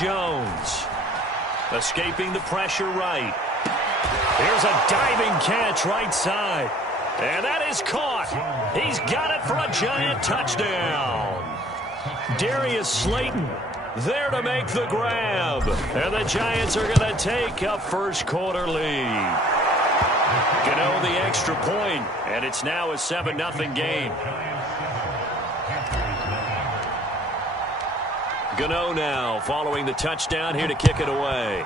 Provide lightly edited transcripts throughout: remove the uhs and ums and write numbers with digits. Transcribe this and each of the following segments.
Jones. Escaping the pressure right. Here's a diving catch right side. And that is caught. He's got it for a Giant touchdown. Darius Slayton there to make the grab. And the Giants are going to take a first quarter lead. Gano the extra point, and it's now a 7-0 game. Gano now following the touchdown here to kick it away.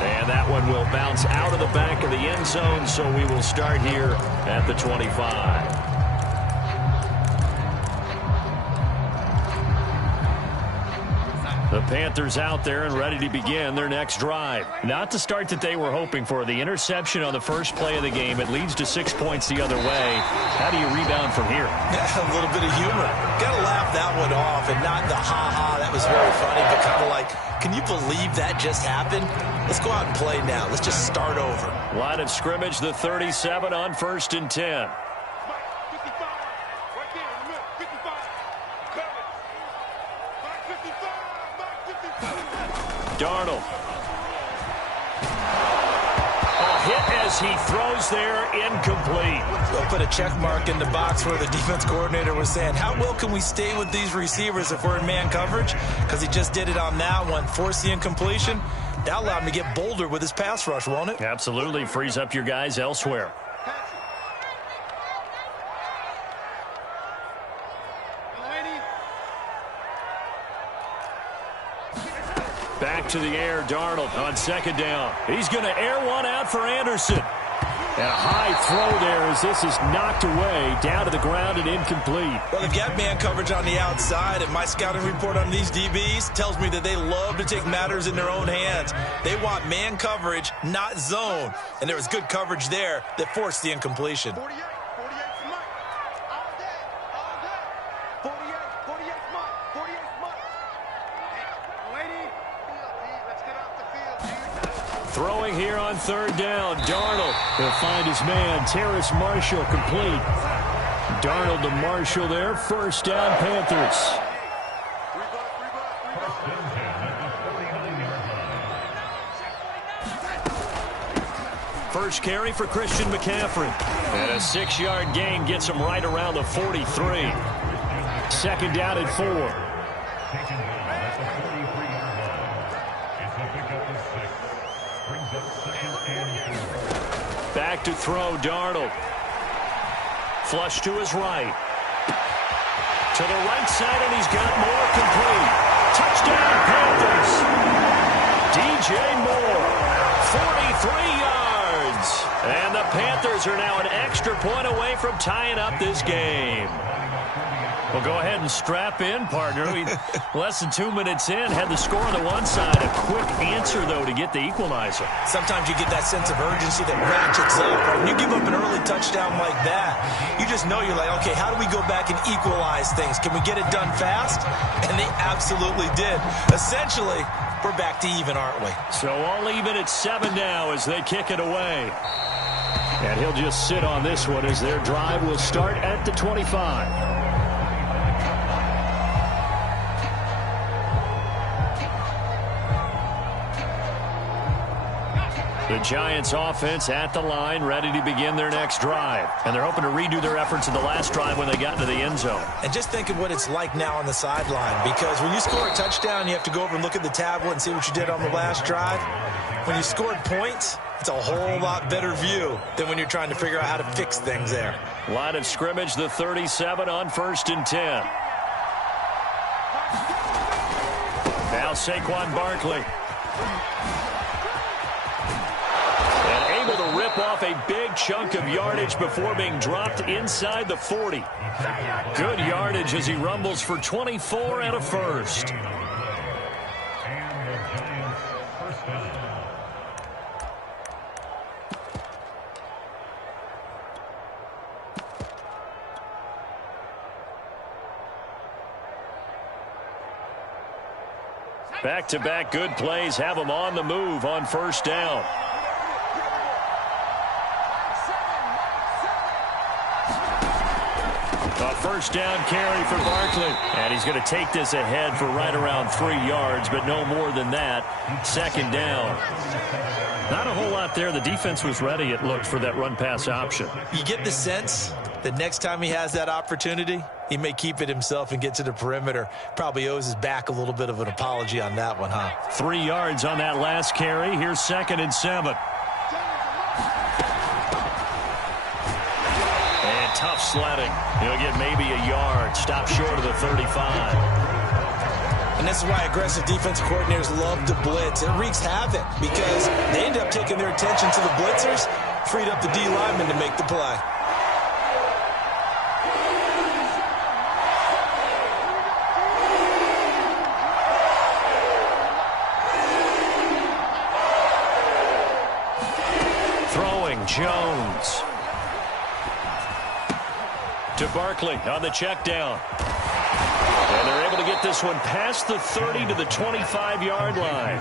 And that one will bounce out of the back of the end zone, so we will start here at the 25. The Panthers out there and ready to begin their next drive. Not the start that they were hoping for. The interception on the first play of the game. It leads to 6 points the other way. How do you rebound from here? A little bit of humor. Got to laugh that one off and not the ha-ha. That was very funny, but kind of like, can you believe that just happened? Let's go out and play now. Let's just start over. Line of scrimmage, the 37 on 1st and 10. Darnold. A hit as he throws there, incomplete. We'll put a check mark in the box where the defense coordinator was saying, how well can we stay with these receivers if we're in man coverage? Because he just did it on that one, forced the incompletion. That allowed him to get bolder with his pass rush, won't it? Absolutely. Frees up your guys elsewhere. Back to the air, Darnold on 2nd down. He's going to air one out for Anderson. And a high throw there as this is knocked away, down to the ground and incomplete. Well, they've got man coverage on the outside, and my scouting report on these DBs tells me that they love to take matters in their own hands. They want man coverage, not zone. And there was good coverage there that forced the incompletion. Throwing here on 3rd down. Darnold will find his man, Terrace Marshall, complete. Darnold to Marshall there. 1st down, Panthers. First carry for Christian McCaffrey. And a 6-yard gain gets him right around the 43. 2nd down and 4. Back to throw, Darnold. Flush to his right. To the right side, and he's got more, complete. Touchdown, Panthers. DJ Moore, 43 yards. And the Panthers are now an extra point away from tying up this game. Well, go ahead and strap in, partner. We less than 2 minutes in, had the score on the one side. A quick answer, though, to get the equalizer. Sometimes you get that sense of urgency that ratchets up. Right? When you give up an early touchdown like that, you just know you're like, okay, how do we go back and equalize things? Can we get it done fast? And they absolutely did. Essentially, we're back to even, aren't we? So all even at 7 now as they kick it away. And he'll just sit on this one as their drive will start at the 25. The Giants offense at the line, ready to begin their next drive. And they're hoping to redo their efforts in the last drive when they got into the end zone. And just think of what it's like now on the sideline, because when you score a touchdown, you have to go over and look at the tablet and see what you did on the last drive. When you scored points, it's a whole lot better view than when you're trying to figure out how to fix things there. Line of scrimmage, the 37 on 1st and 10. Now Saquon Barkley. Able to rip off a big chunk of yardage before being dropped inside the 40. Good yardage as he rumbles for 24 and a first. Back-to-back good plays have him on the move on 1st down. A first down carry for Barkley. And he's going to take this ahead for right around 3 yards, but no more than that. Second down. Not a whole lot there. The defense was ready, it looked, for that run-pass option. You get the sense that next time he has that opportunity, he may keep it himself and get to the perimeter. Probably owes his back a little bit of an apology on that one, huh? 3 yards on that last carry. Here's 2nd and 7. And tough sledding. He'll get maybe a yard. Stop short of the 35. And this is why aggressive defensive coordinators love to blitz. It wreaks havoc because they end up taking their attention to the blitzers, freed up the D lineman to make the play. Throwing, Jones. To Barkley on the check down. And they're able to get this one past the 30 to the 25-yard line.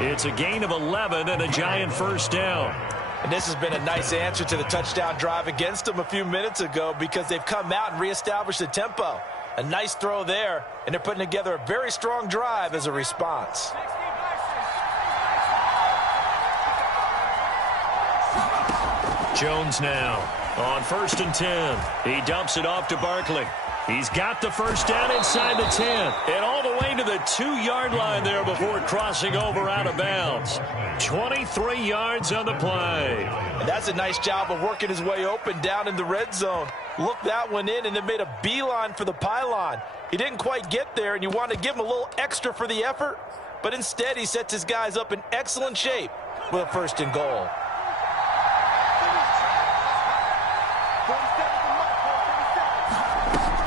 It's a gain of 11 and a giant first down. And this has been a nice answer to the touchdown drive against them a few minutes ago because they've come out and reestablished the tempo. A nice throw there, and they're putting together a very strong drive as a response. Jones now on 1st and 10. He dumps it off to Barkley. He's got the first down inside the 10. And all the way to the 2-yard line there before crossing over out of bounds. 23 yards on the play. And that's a nice job of working his way open down in the red zone. Looked that one in and then made a beeline for the pylon. He didn't quite get there, and you want to give him a little extra for the effort. But instead, he sets his guys up in excellent shape with a 1st and goal.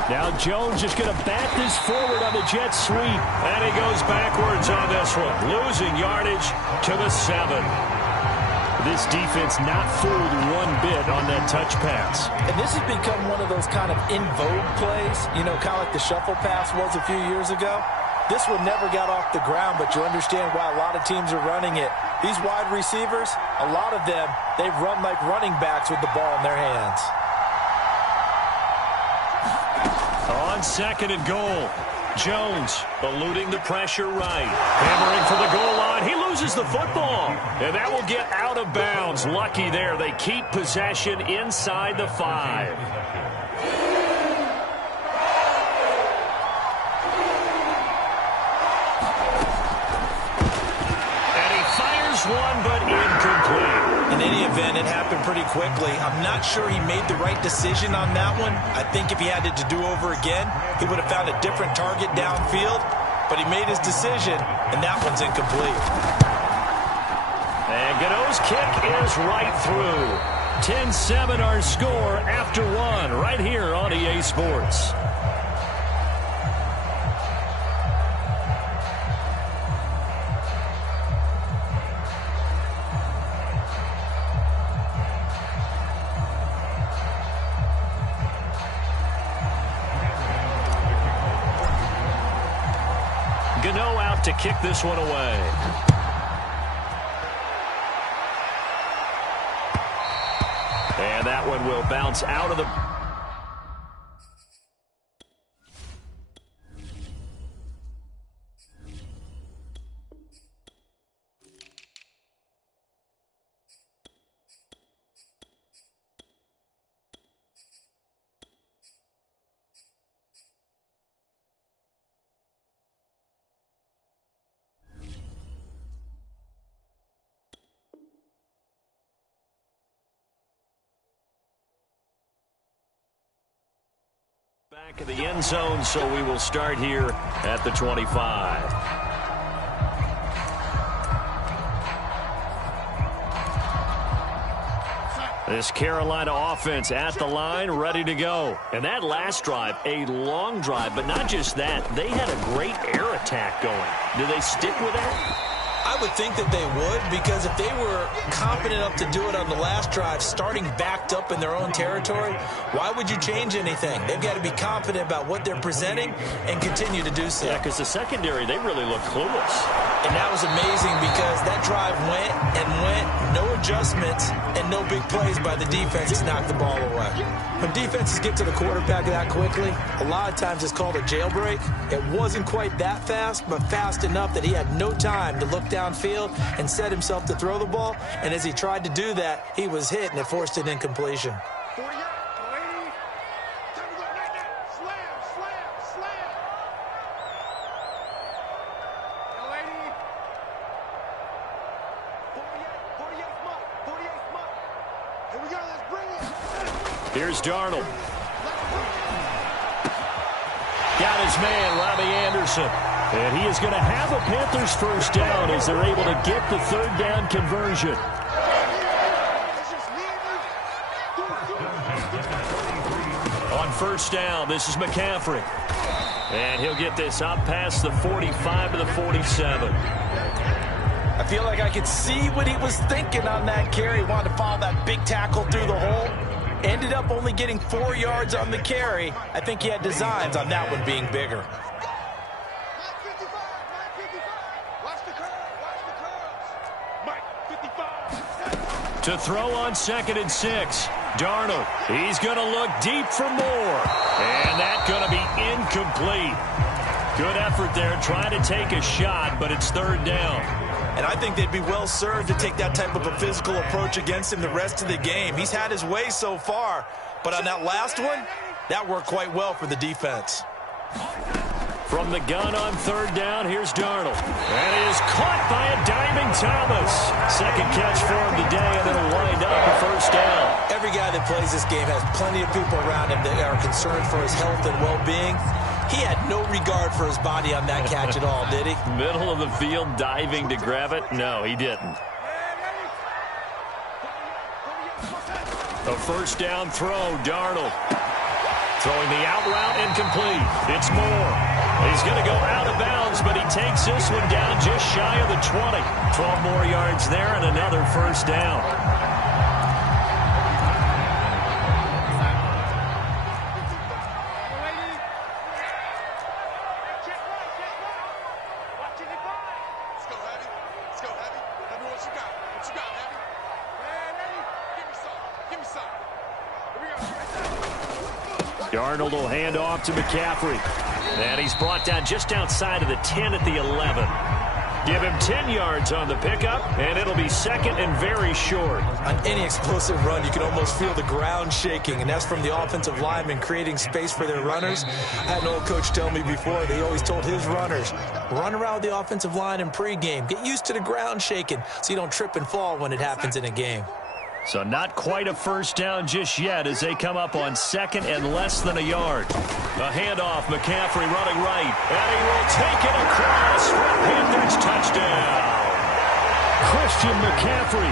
Now Jones just going to bat this forward on the jet sweep. And he goes backwards on this one. Losing yardage to the 7. This defense not fooled one bit on that touch pass. And this has become one of those kind of in vogue plays, you know, kind of like the shuffle pass was a few years ago. This one never got off the ground, but you understand why a lot of teams are running it. These wide receivers, a lot of them, they run like running backs with the ball in their hands. On 2nd and goal, Jones eluding the pressure right. Hammering for the goal line. He loses the football. And that will get out of bounds. Lucky there. They keep possession inside the 5. And he fires one, but incomplete. In any event, it happened pretty quickly. I'm not sure he made the right decision on that one. I think if he had it to do over again, he would have found a different target downfield. But he made his decision, and that one's incomplete. And Gano's kick is right through. 10-7 our score after 1 right here on EA Sports. Gano out to kick this one away. And that one will bounce out of the... back of the end zone, so we will start here at the 25. This Carolina offense at the line, ready to go. And that last drive, a long drive, but not just that. They had a great air attack going. Do they stick with that? I would think that they would, because if they were confident enough to do it on the last drive, starting backed up in their own territory, why would you change anything? They've got to be confident about what they're presenting and continue to do so. Yeah, because the secondary, they really look clueless. And that was amazing because that drive went and went, no adjustments, and no big plays by the defense to knock the ball away. When defenses get to the quarterback that quickly, a lot of times it's called a jailbreak. It wasn't quite that fast, but fast enough that he had no time to look downfield and set himself to throw the ball. And as he tried to do that, he was hit, and it forced an incompletion. Here's Darnold. Got his man, Robbie Anderson. And he is going to have a Panthers first down as they're able to get the third down conversion. On first down, this is McCaffrey. And he'll get this up past the 45 to the 47. I feel like I could see what he was thinking on that carry. He wanted to follow that big tackle through the hole. Ended up only getting 4 yards on the carry. I think he had designs on that one being bigger. To throw on 2nd and 6. Darnold, he's going to look deep for more. And that's going to be incomplete. Good effort there, trying to take a shot, but it's third down. And I think they'd be well served to take that type of a physical approach against him the rest of the game. He's had his way so far, but on that last one, that worked quite well for the defense. From the gun on third down, here's Darnold. And it is caught by a diving Thomas. Second catch for him today, and it'll wind up a first down. Every guy that plays this game has plenty of people around him that are concerned for his health and well-being. He had no regard for his body on that catch at all, did he? Middle of the field, diving to grab it? No, he didn't. A first down throw, Darnold. Throwing the out route, incomplete. It's Moore. He's going to go out of bounds, but he takes this one down just shy of the 20. 12 more yards there and another first down. Darnold will hand off to McCaffrey. And he's brought down just outside of the 10 at the 11. Give him 10 yards on the pickup, and it'll be second and very short. On any explosive run, you can almost feel the ground shaking, and that's from the offensive linemen creating space for their runners. I had an old coach tell me before, they always told his runners, run around the offensive line in pregame. Get used to the ground shaking so you don't trip and fall when it happens in a game. So not quite a first down just yet as they come up on second and less than a yard. A handoff, McCaffrey running right. And he will take it across for a Panthers touchdown. Christian McCaffrey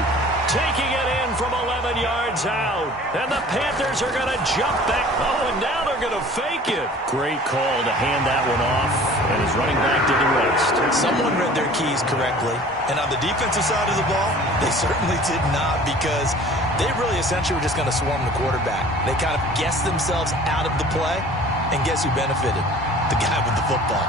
taking it in from 11 yards out. And the Panthers are going to jump back. Oh, and now they're going to fake it. Great call to hand that one off. And he's running back to the rest. Someone read their keys correctly. And on the defensive side of the ball, they certainly did not, because they really essentially were just going to swarm the quarterback. They kind of guessed themselves out of the play, and guess who benefited? The guy with the football.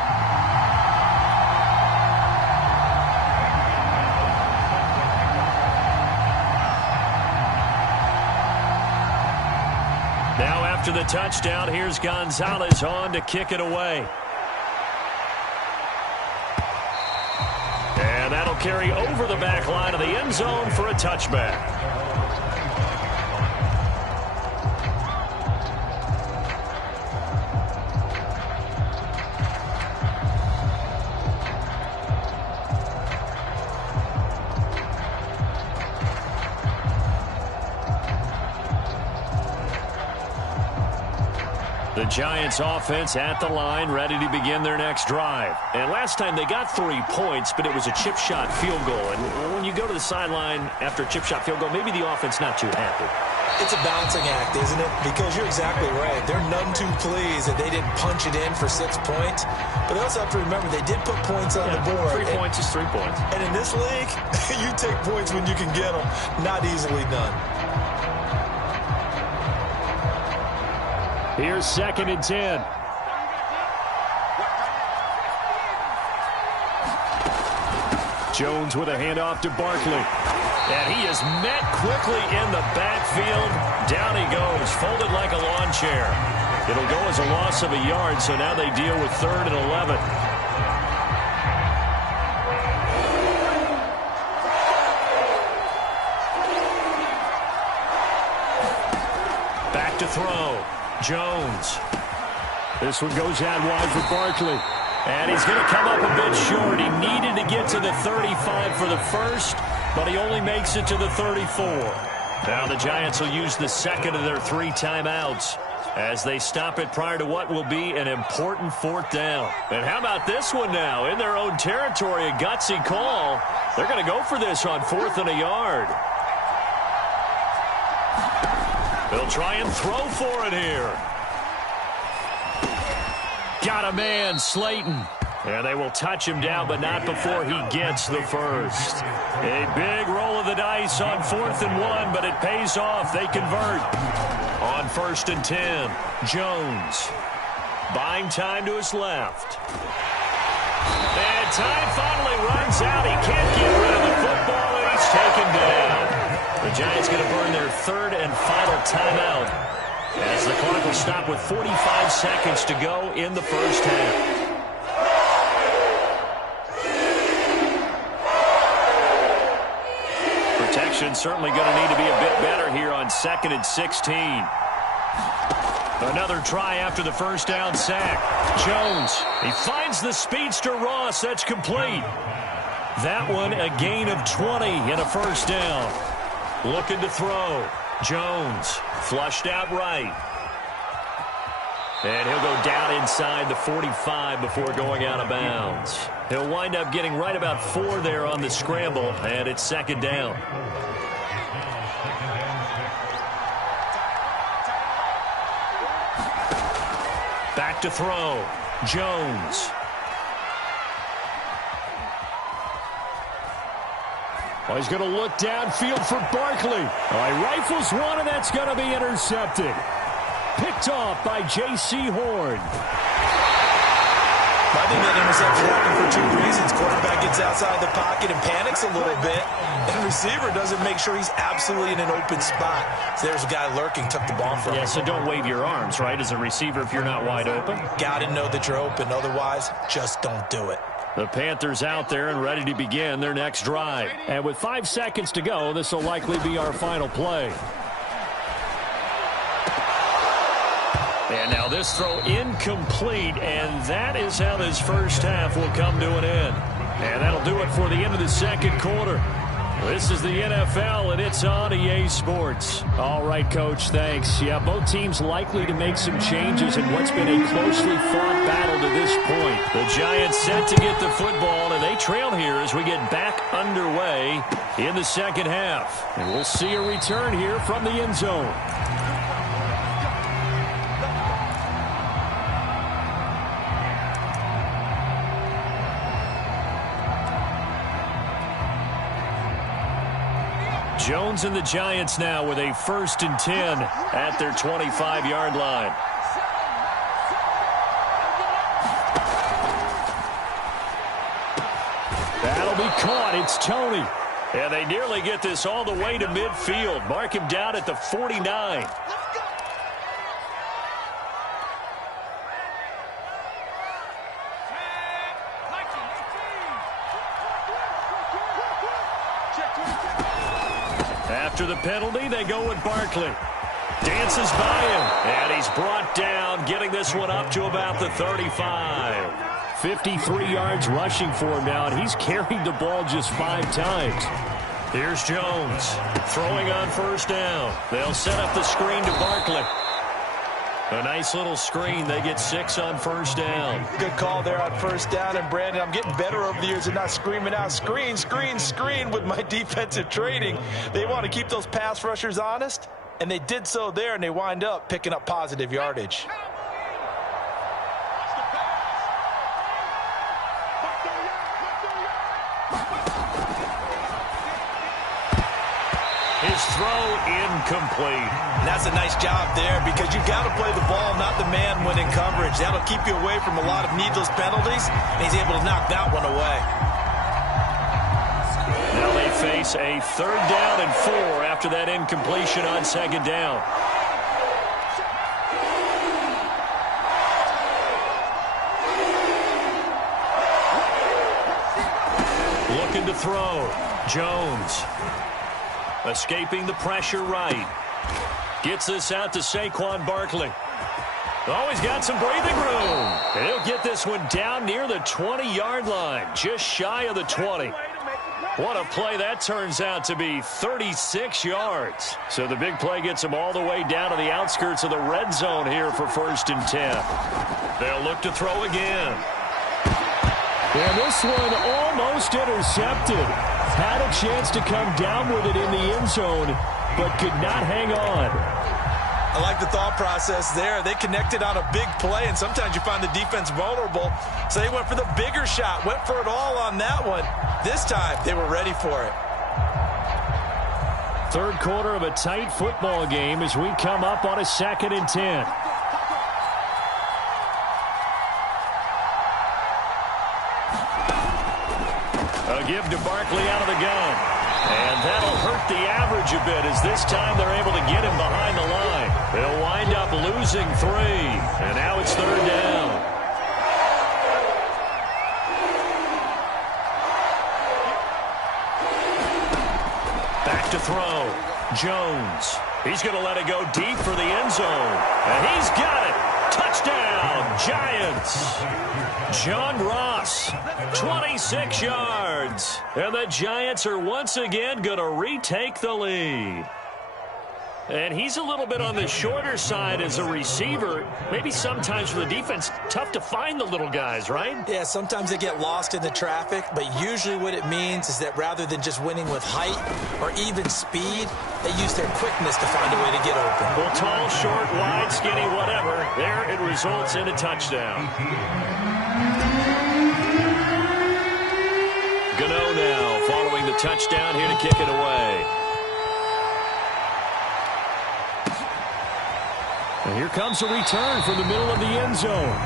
Now after the touchdown, here's Gonzalez on to kick it away. And that'll carry over the back line of the end zone for a touchback. The Giants offense at the line, ready to begin their next drive. And last time they got 3 points, but it was a chip shot field goal. And when you go to the sideline after a chip shot field goal, maybe the offense not too happy. It's a balancing act, isn't it? Because you're exactly right. They're none too pleased that they didn't punch it in for 6 points. But they also have to remember they did put points on the board. 3 points is 3 points. And in this league, you take points when you can get them. Not easily done. Here's 2nd and 10. Jones with a handoff to Barkley. And he is met quickly in the backfield. Down he goes, folded like a lawn chair. It'll go as a loss of a yard, so now they deal with 3rd and 11. Back to throw. Jones. This one goes out wide for Barkley. And he's going to come up a bit short. He needed to get to the 35 for the first, but he only makes it to the 34. Now the Giants will use the second of their 3 timeouts as they stop it prior to what will be an important 4th down. And how about this one now? In their own territory, a gutsy call. They're going to go for this on 4th and a yard. They'll try and throw for it here. Got a man, Slayton. And they will touch him down, but not before he gets the first. A big roll of the dice on 4th and 1, but it pays off. They convert. On 1st and 10, Jones. Buying time to his left. And time finally runs out. He can't get rid of the football, and he's taken down. The Giants going to burn their 3rd and final timeout as the clock will stop with 45 seconds to go in the first half. Protection certainly going to need to be a bit better here on 2nd and 16. Another try after the first down sack. Jones, he finds the speedster Ross. That's complete. That one a gain of 20 and a first down. Looking to throw. Jones flushed out right. And he'll go down inside the 45 before going out of bounds. He'll wind up getting right about 4 there on the scramble, and it's 2nd down. Back to throw. Jones. Oh, he's going to look downfield for Barkley. He rifles one, and that's going to be intercepted. Picked off by J.C. Horn. I think that interception happened for 2 reasons. Quarterback gets outside the pocket and panics a little bit. And receiver doesn't make sure he's absolutely in an open spot. So there's a guy lurking, took the ball from him. Yeah, so don't wave your arms, right, as a receiver if you're not wide open. Got to know that you're open. Otherwise, just don't do it. The Panthers out there and ready to begin their next drive. And with 5 seconds to go, this will likely be our final play. And now this throw incomplete, and that is how this first half will come to an end. And that'll do it for the end of the second quarter. This is the NFL, and it's on EA Sports. All right, Coach, thanks. Yeah, both teams likely to make some changes in what's been a closely fought battle to this point. The Giants set to get the football, and they trail here as we get back underway in the second half. And we'll see a return here from the end zone. Jones and the Giants now with a 1st and 10 at their 25-yard line. That'll be caught. It's Tony. And they nearly get this all the way to midfield. Mark him down at the 49. After the penalty, they go with Barkley. Dances by him, and he's brought down, getting this one up to about the 35. 53 yards rushing for him now, and he's carried the ball just 5 times. Here's Jones, throwing on first down. They'll set up the screen to Barkley. A nice little screen. They get 6 on first down. Good call there on first down. And, Brandon, I'm getting better over the years and not screaming out, screen, screen, screen with my defensive training. They want to keep those pass rushers honest, and they did so there, and they wind up picking up positive yardage. His throw incomplete. And that's a nice job there because you've got to play the ball, not the man when in coverage. That'll keep you away from a lot of needless penalties, and he's able to knock that one away. Now they face a 3rd down and 4 after that incompletion on 2nd down. Looking to throw. Jones. Escaping the pressure right. Gets this out to Saquon Barkley. Oh, he's got some breathing room. And he'll get this one down near the 20-yard line, just shy of the 20. What a play that turns out to be, 36 yards. So the big play gets him all the way down to the outskirts of the red zone here for 1st and 10. They'll look to throw again. And this one almost intercepted. Had a chance to come down with it in the end zone, but could not hang on. I like the thought process there. They connected on a big play, and sometimes you find the defense vulnerable. So they went for the bigger shot, went for it all on that one. This time, they were ready for it. 3rd quarter of a tight football game as we come up on a 2nd and 10. A give to Barkley out of the gun. And that'll hurt the average a bit as this time they're able to get him behind the line. They'll wind up losing 3. And now it's 3rd down. Back to throw. Jones. He's going to let it go deep for the end zone. And he's got it. Touchdown, Giants. John Ross, 26 yards. And the Giants are once again going to retake the lead. And he's a little bit on the shorter side as a receiver. Maybe sometimes for the defense, tough to find the little guys, right? Yeah, sometimes they get lost in the traffic, but usually what it means is that rather than just winning with height or even speed, they use their quickness to find a way to get open. Well, tall, short, wide, skinny, whatever. There it results in a touchdown. Gano now following the touchdown here to kick it away. And here comes a return from the middle of the end zone.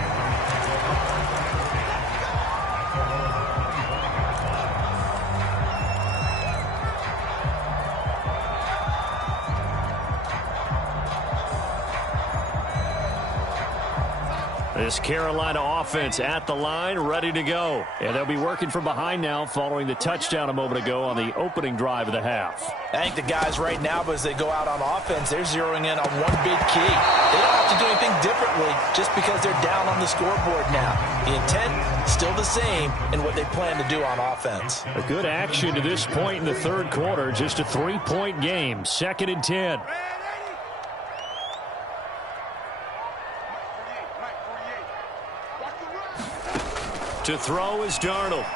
This Carolina offense at the line, ready to go. And they'll be working from behind now following the touchdown a moment ago on the opening drive of the half. I think the guys right now, as they go out on offense, they're zeroing in on one big key. They don't have to do anything differently just because they're down on the scoreboard now. The intent still the same in what they plan to do on offense. A good action to this point in the 3rd quarter. Just a 3-point game. 2nd and 10. To throw is Darnold. And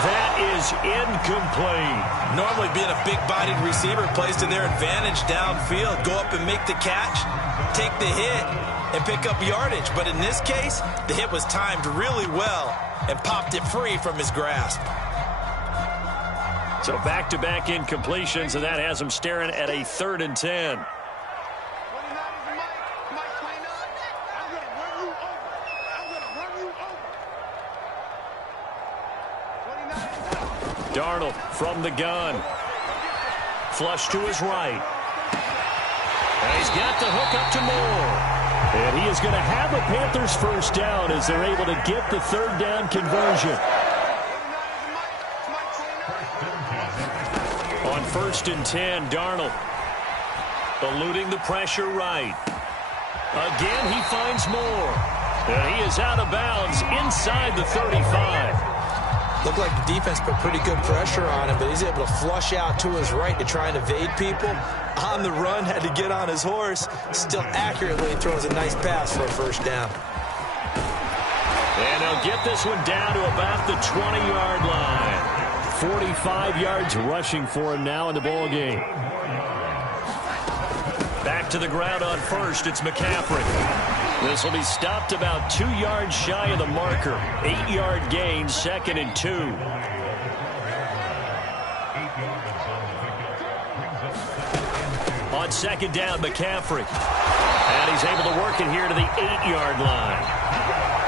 that is incomplete. Normally being a big-bodied receiver plays to their advantage downfield. Go up and make the catch, take the hit, and pick up yardage. But in this case, the hit was timed really well and popped it free from his grasp. So back-to-back incompletions, and that has him staring at a 3rd and 10. Darnold from the gun. Flush to his right. And he's got the hook up to Moore. And he is going to have the Panthers first down as they're able to get the 3rd down conversion. On 1st and 10, Darnold eluding the pressure right. Again, he finds Moore. And he is out of bounds inside the 35. Looked like the defense put pretty good pressure on him, but he's able to flush out to his right to try and evade people. On the run, had to get on his horse. Still accurately throws a nice pass for a first down. And they'll get this one down to about the 20-yard line. 45 yards rushing for him now in the ball game. Back to the ground on first. It's McCaffrey. This will be stopped about 2 yards shy of the marker. 8-yard gain, 2nd and 2. On 2nd down, McCaffrey. And he's able to work it here to the 8-yard line.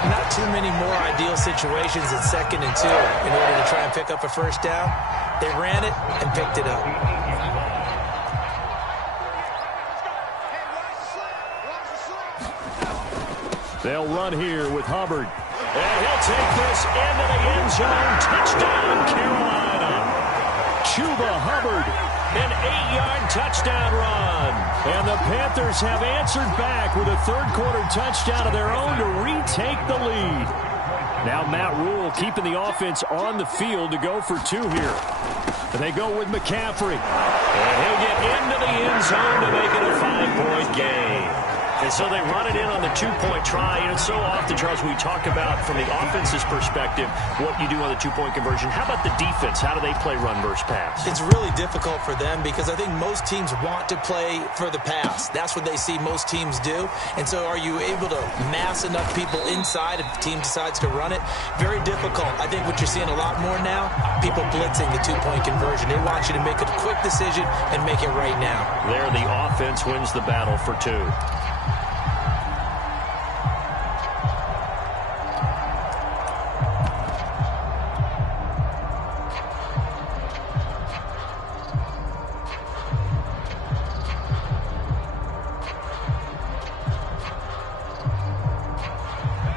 Not too many more ideal situations in 2nd and 2 in order to try and pick up a first down. They ran it and picked it up. They'll run here with Hubbard. And he'll take this into the end zone. Touchdown, Carolina. Chuba Hubbard, an 8-yard touchdown run. And the Panthers have answered back with a third-quarter touchdown of their own to retake the lead. Now Matt Rule keeping the offense on the field to go for 2 here. And they go with McCaffrey. And he'll get into the end zone to make it a 5-point game. And so they run it in on the 2-point try. And so often, Charles, we talk about, from the offense's perspective, what you do on the 2-point conversion. How about the defense? How do they play run versus pass? It's really difficult for them because I think most teams want to play for the pass. That's what they see most teams do. And so are you able to mass enough people inside if the team decides to run it? Very difficult. I think what you're seeing a lot more now, people blitzing the 2-point conversion. They want you to make a quick decision and make it right now. There, the offense wins the battle for 2.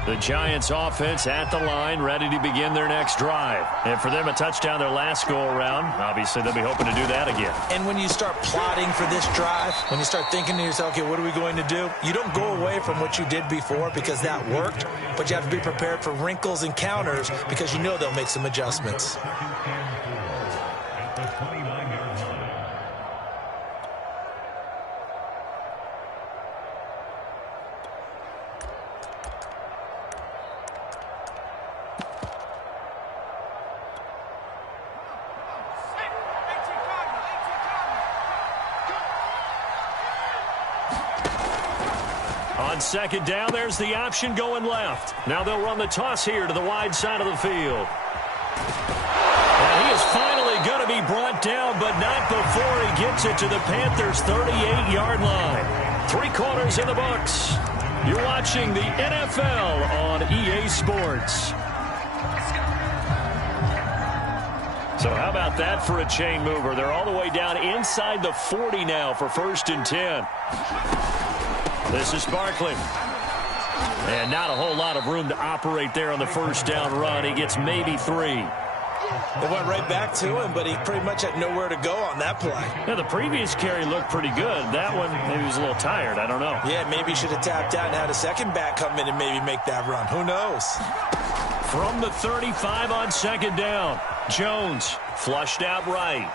The Giants offense at the line, ready to begin their next drive. And for them, a touchdown their last go-around. Obviously, they'll be hoping to do that again. And when you start plotting for this drive, when you start thinking to yourself, okay, what are we going to do? You don't go away from what you did before because that worked, but you have to be prepared for wrinkles and counters because you know they'll make some adjustments. On 2nd down, there's the option going left. Now they'll run the toss here to the wide side of the field. And he is finally going to be brought down, but not before he gets it to the Panthers' 38-yard line. 3 quarters in the books. You're watching the NFL on EA Sports. So how about that for a chain mover? They're all the way down inside the 40 now for 1st and 10. This is Barkley. And not a whole lot of room to operate there on the 1st down run. He gets maybe 3. They went right back to him, but he pretty much had nowhere to go on that play. Yeah, the previous carry looked pretty good. That one, maybe he was a little tired. I don't know. Yeah, maybe he should have tapped out and had a second back come in and maybe make that run. Who knows? From the 35 on 2nd down, Jones flushed out right.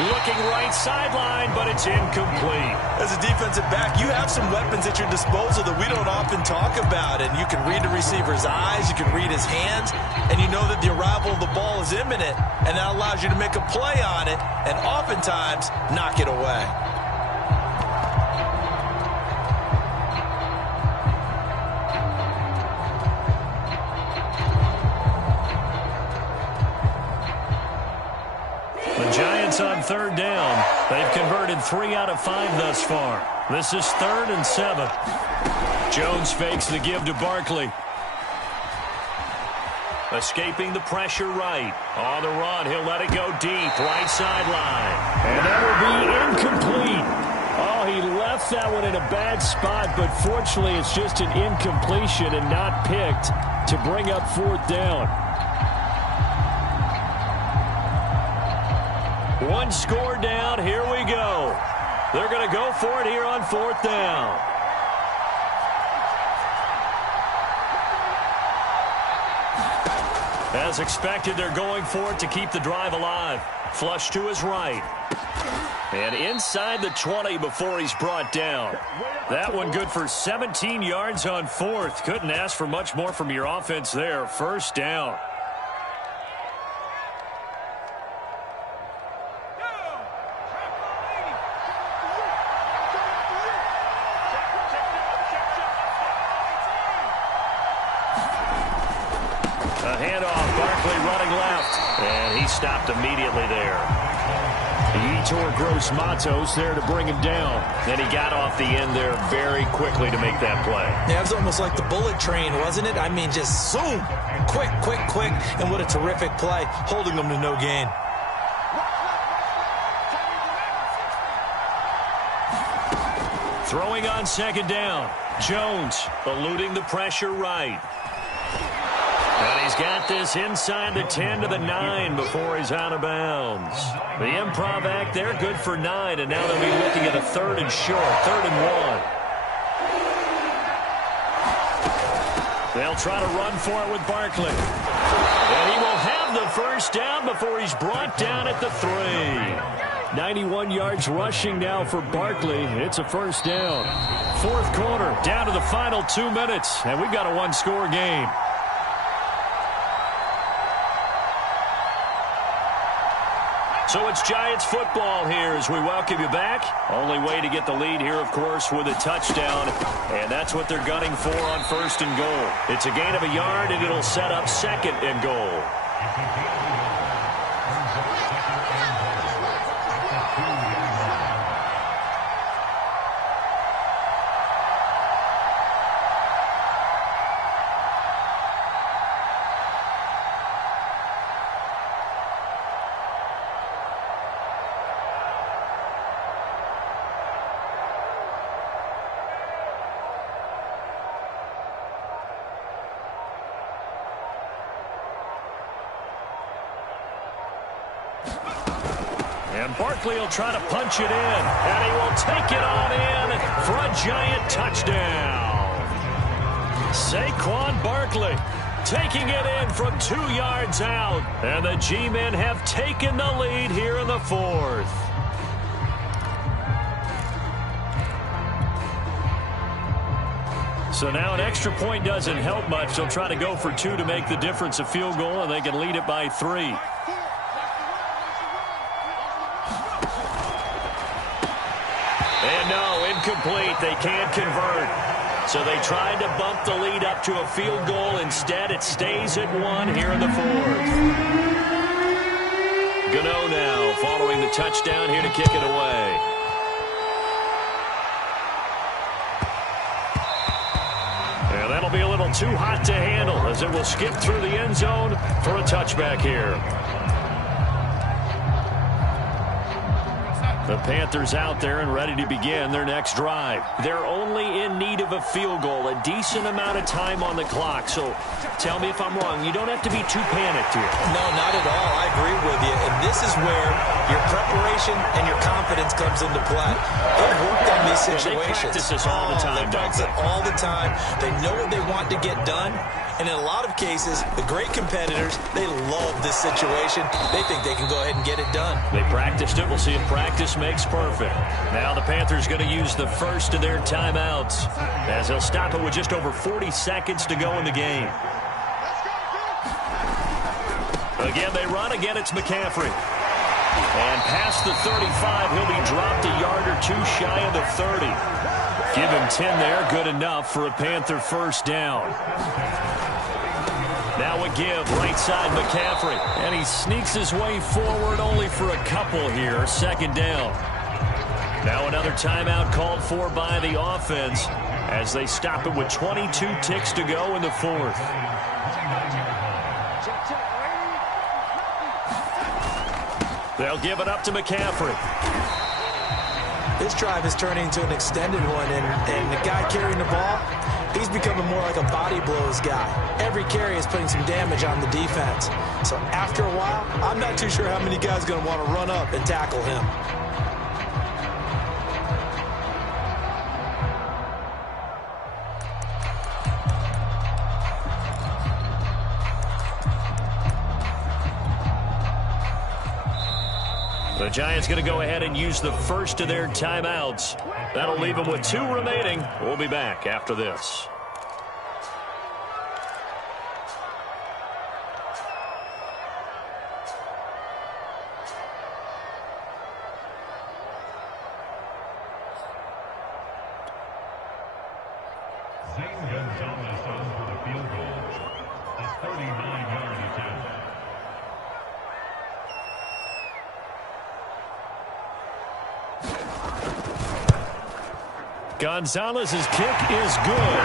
Looking right sideline, but it's incomplete. As a defensive back, you have some weapons at your disposal that we don't often talk about. And you can read the receiver's eyes, you can read his hands, and you know that the arrival of the ball is imminent. And that allows you to make a play on it and oftentimes knock it away. Giants on 3rd down. They've converted 3 out of 5 thus far. This is 3rd and 7. Jones fakes the give to Barkley. Escaping the pressure right. On the run, he'll let it go deep. Right sideline. And that will be incomplete. Oh, he left that one in a bad spot, but fortunately it's just an incompletion and not picked to bring up 4th down. 1 score down. Here we go. They're going to go for it here on 4th down. As expected, they're going for it to keep the drive alive. Flush to his right. And inside the 20 before he's brought down. That one good for 17 yards on 4th. Couldn't ask for much more from your offense there. 1st down. handoff. Barkley running left. And he stopped immediately there. Yetur Gross-Matos there to bring him down. And he got off the end there very quickly to make that play. Yeah, it was almost like the bullet train, wasn't it? I mean, just zoom. Quick, quick, quick. And what a terrific play, holding them to no gain. Throwing on second down. Jones eluding the pressure right. And he's got this inside the 10 to the 9 before he's out of bounds. The improv act there, good for 9, and now they'll be looking at a 3rd and short, 3rd and 1. They'll try to run for it with Barkley. And he will have the first down before he's brought down at the 3. 91 yards rushing now for Barkley. It's a first down. 4th quarter, down to the final 2 minutes, and we've got a one-score game. So it's Giants football here as we welcome you back. Only way to get the lead here, of course, with a touchdown. And that's what they're gunning for on 1st and goal. It's a gain of a yard, and it'll set up 2nd and goal. And Barkley will try to punch it in, and he will take it on in for a Giant touchdown. Saquon Barkley taking it in from 2 yards out, and the G-men have taken the lead here in the 4th. So now an extra point doesn't help much. They'll try to go for 2 to make the difference a field goal, and they can lead it by 3. And no, incomplete. They can't convert. So they tried to bump the lead up to a field goal. Instead, it stays at 1 here in the 4th. Gano now following the touchdown here to kick it away. And that'll be a little too hot to handle as it will skip through the end zone for a touchback here. The Panthers out there and ready to begin their next drive. They're only in need of a field goal, a decent amount of time on the clock. So tell me if I'm wrong. You don't have to be too panicked here. No, not at all. I agree with you. And this is where your preparation and your confidence comes into play. They've worked on these situations. They practice this all the time. They practice it all the time. They know what they want to get done. And in a lot of cases, the great competitors, they love this situation. They think they can go ahead and get it done. They practiced it. We'll see if practice makes perfect. Now the Panthers going to use the first of their timeouts as they'll stop it with just over 40 seconds to go in the game. Again, they run. Again, it's McCaffrey. And past the 35, he'll be dropped a yard or 2 shy of the 30. Give him 10 there. Good enough for a Panther first down. Now a give, right side McCaffrey. And he sneaks his way forward only for a couple here. 2nd down. Now another timeout called for by the offense as they stop it with 22 ticks to go in the 4th. They'll give it up to McCaffrey. This drive is turning into an extended one, and the guy carrying the ball, he's becoming more like a body blows guy. Every carry is putting some damage on the defense. So after a while, I'm not too sure how many guys are going to want to run up and tackle him. The Giants going to go ahead and use the first of their timeouts. That'll leave them with 2 remaining. We'll be back after this. Zane Gonzalez on for the field goal. A 39-yard Gonzalez's kick is good.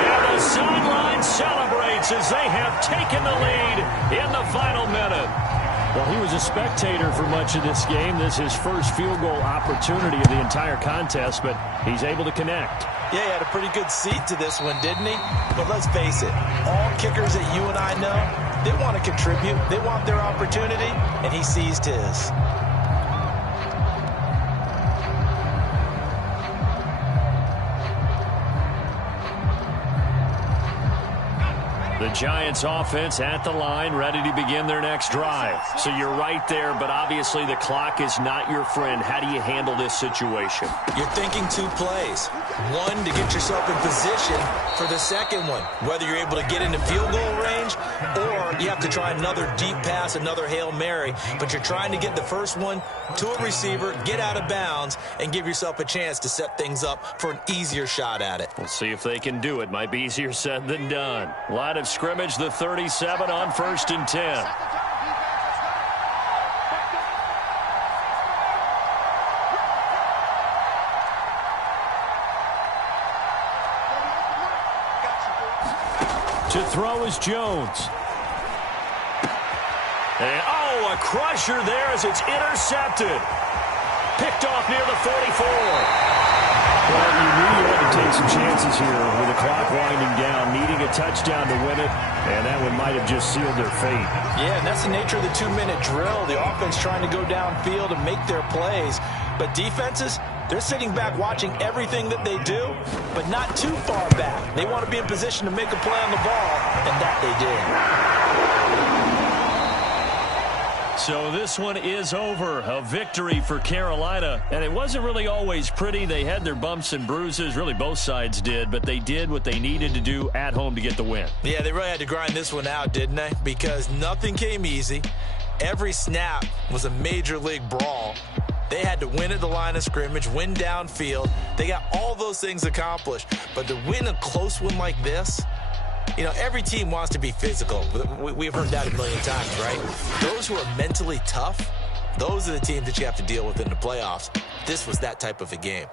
And the sideline celebrates as they have taken the lead in the final minute. Well, he was a spectator for much of this game. This is his first field goal opportunity of the entire contest, but he's able to connect. Yeah, he had a pretty good seat to this one, didn't he? But let's face it, all kickers that you and I know, they want to contribute. They want their opportunity, and he seized his. The Giants offense at the line, ready to begin their next drive. So you're right there, but obviously the clock is not your friend. How do you handle this situation? You're thinking two plays. One, to get yourself in position for the second one, whether you're able to get into field goal range or you have to try another deep pass, another Hail Mary, but you're trying to get the first one to a receiver, get out of bounds, and give yourself a chance to set things up for an easier shot at it. We'll see if they can do it. Might be easier said than done. Line of scrimmage, the 37 on 1st and 10. To throw is Jones. And, a crusher there as it's intercepted. Picked off near the 44. Well, you knew you had to take some chances here with the clock winding down, needing a touchdown to win it, and that one might have just sealed their fate. Yeah, and that's the nature of the 2-minute drill. The offense trying to go downfield and make their plays. But defenses, they're sitting back watching everything that they do, but not too far back. They want to be in position to make a play on the ball, and that they did. So this one is over. A victory for Carolina. And it wasn't really always pretty. They had their bumps and bruises. Really, both sides did. But they did what they needed to do at home to get the win. Yeah, they really had to grind this one out, didn't they? Because nothing came easy. Every snap was a major league brawl. They had to win at the line of scrimmage, win downfield. They got all those things accomplished. But to win a close one like this, you know, every team wants to be physical. We've heard that a million times, right? Those who are mentally tough, those are the teams that you have to deal with in the playoffs. This was that type of a game.